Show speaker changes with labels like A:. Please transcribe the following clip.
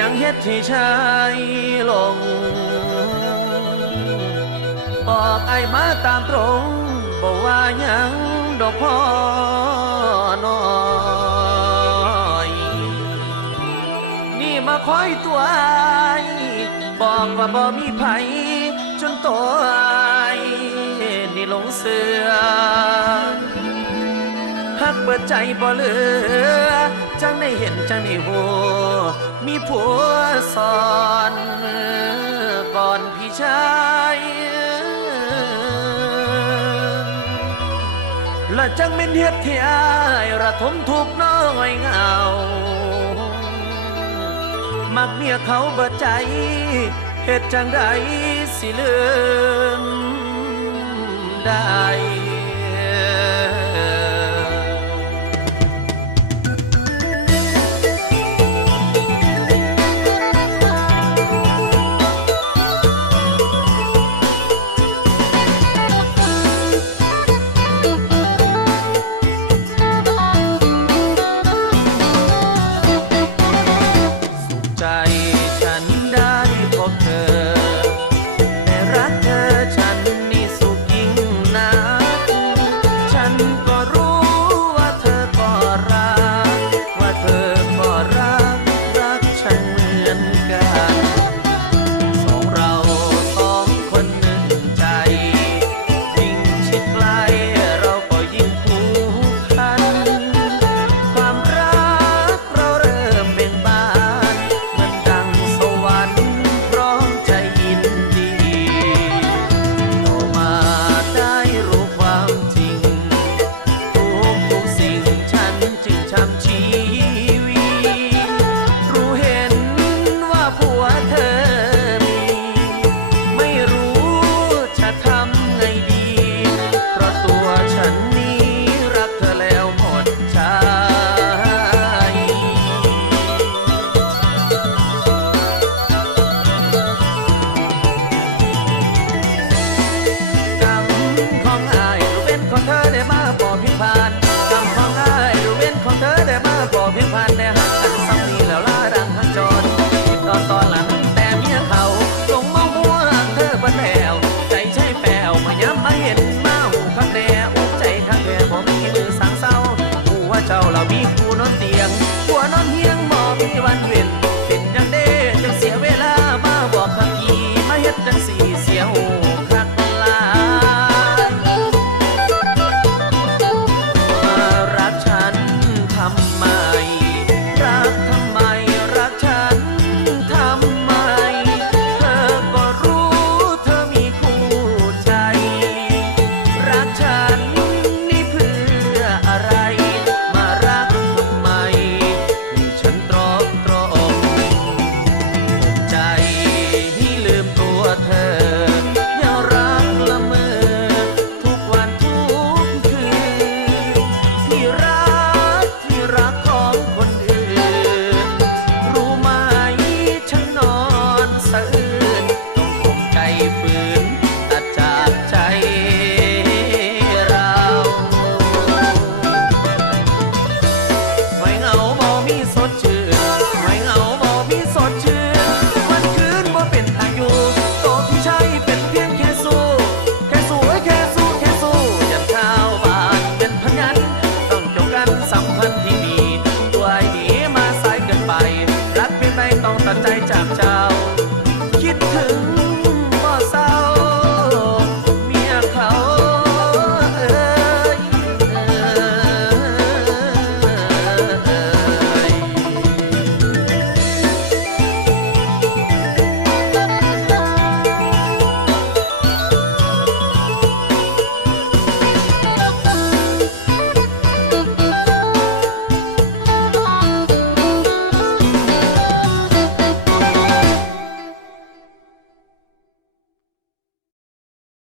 A: ยังเฮ็ดให้ชายหลง บอกไอ้มาตามตรง บอกว่ายังดอกพ่อน้อย นี่มาคอยตัวไอ้บอกว่าบ่มีไผจนตัวไอ้นี่หลงเสือหักเปิดใจบ่เหลือ จังได้เห็นจังได้หูมีผัวสอนก่อนพี่ชายและจังเป็นเฮ็ดที่อายระทมทุกน้อยเงา มักเมียเขาเบิดใจเหตุจังใดสิลืมได้ ผ่านแต่หักกันซ้ำนี่แล้วล่าดังหัจอดติดต่อตอนหลังแต่เมียเขาลงมาหัวเธอบันแล้วใจใช่แปวมาย้ำมาเห็นมาหูข้างแดอุใจข้างแดผมมีมือสางเศร้ากูว่าเจ้าเรามีกูนอนเตียงหัวนอนเฮียงมอมีวันเว้นเป็นยังเด้จัเสียเวลามาบอกคำยีมาเฮ็ดจังสี